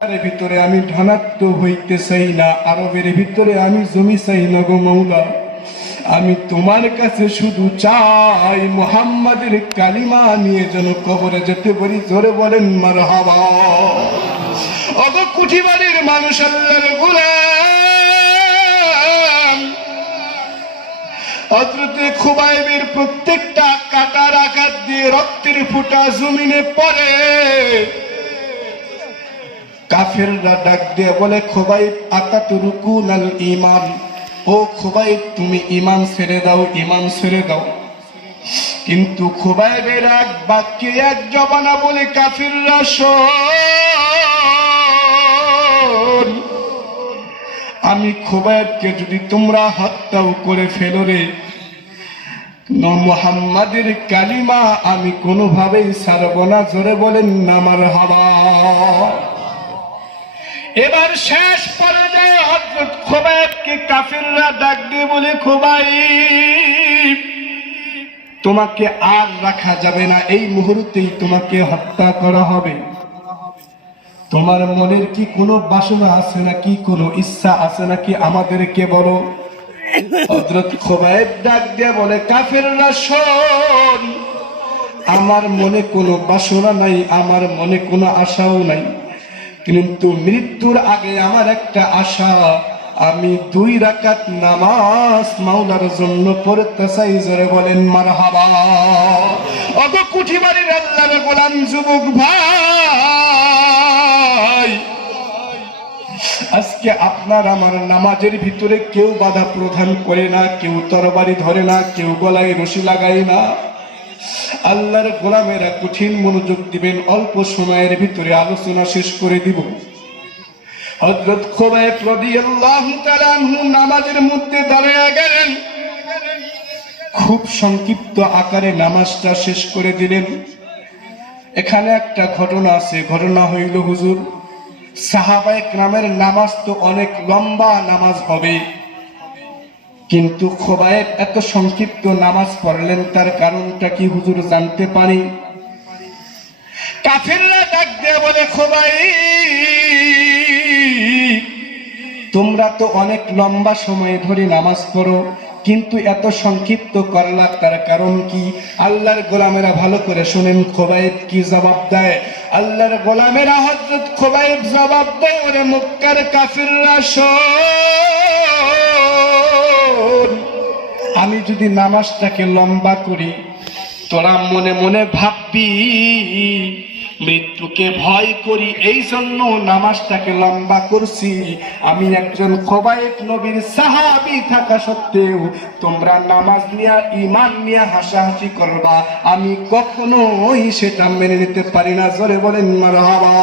ভিতরে আমি ধনাত্ম হইতে চাই না। আরবের ভিতরে আমি জমি চাই না গো মৌলা। আমি তোমার কাছে শুধু চাই মোহাম্মদের কালিমা নিয়ে যেন কবরে যেতে পারি। জোরে বলেন মার হাবা অগ কুঠিবাড়ির মানুষ, আল্লাহর গুলাম। হজরতে খুবাইবের প্রত্যেকটা কাটার আঘাত দিয়ে রক্তের ফুটা জমিনে পড়ে। কাফেররা ডাক দিয়ে বলে খোবাই আকাতুরুকুন আল ইমান ও খোবাই তুমি ইমান ছেড়ে দাও ইমান ছেড়ে দাও। কিন্তু খোবাইবের এক বাক্যে, এক জবানা বলে, কাফিররা শোন, আমি খোবাইবকে যদি তোমরা হত্যাও করে ফেলো রে মোহাম্মদের কালিমা আমি কোনোভাবেই ছাড়ব না। জোরে বলেন, নামার হাওয়া। এবার শেষ পর্যায়ে হজরত খোবাইবকে কাফিররা ডাক দিয়ে বলে খোবাই তোমাকে আর রাখা যাবে না, এই মুহূর্তেই তোমাকে হত্যা করা হবে। তোমার মনের কি কোনো বাসনা আছে নাকি, কোনো ইচ্ছা আছে না নাকি, আমাদেরকে বলো। হজরত খোবাইব ডাক দিয়ে বলে, কাফেররা, শোন, আমার মনে কোনো বাসনা নাই, আমার মনে কোনো আশাও নাই। কিন্তু মৃত্যুর আগে আমার একটা আশা, আমি দুই রাকাত নামাজ মাওলার জন্য পড়তে চাই জোরে বলেন মার হাবা অত কুঠিবাড়ির আল্লাহর গোলাম যুবক ভাই, আজকে আপনার আমার নামাজের ভিতরে কেউ বাধা প্রদান করে না, কেউ তরবারি ধরে না, কেউ গলায় রশি লাগায় না। আল্লাহর গোলামেরা কঠিন মনোযোগ দিবেন, অল্প সময়ের ভিতরে আলোচনা শেষ করে দিব। আনহু নামাজের মধ্যে দাঁড়িয়ে গেলেন। খুব সংক্ষিপ্ত আকারে নামাজটা শেষ করে দিলেন। এখানে একটা ঘটনা আছে, ঘটনা হইল, হুজুর সাহাবায়ে নামের নামাজ তো অনেক লম্বা নামাজ হবে। কিন্তু খোবায়েব এত সংক্ষিপ্ত নামাজ পড়লেন, তার কারণটা কি হুজুর জানতে পারি? কাফিররা ডাক দিয়ে বলে খোবাই তোমরা তো অনেক লম্বা সময় ধরে নামাজ পড়ো, কিন্তু এত সংক্ষিপ্ত করলা, তার কারণ কি? আল্লাহর গোলামেরা ভালো করে শোনেন খোবাইব কি জবাব দেয়? আল্লাহর গোলামেরা হজরত খোবাইব জবাব দেয়, ওরে মুক্কার কাফিররা শোন। আমি যদি নামাজটাকে লম্বা করি, তোরা মনে মনে ভাববি, মৃত্যুকে ভয় করি এই জন্য নামাজটাকে লম্বা করছি। আমি একজন খোবায়েত নবীর সাহাবি থাকা সত্ত্বেও তোমরা নামাজ নিয়া ইমান নিয়া হাসাহাসি করবা। আমি কখনোই সেটা মেনে নিতে পারি না। জোরে বলেন, মারহাবা।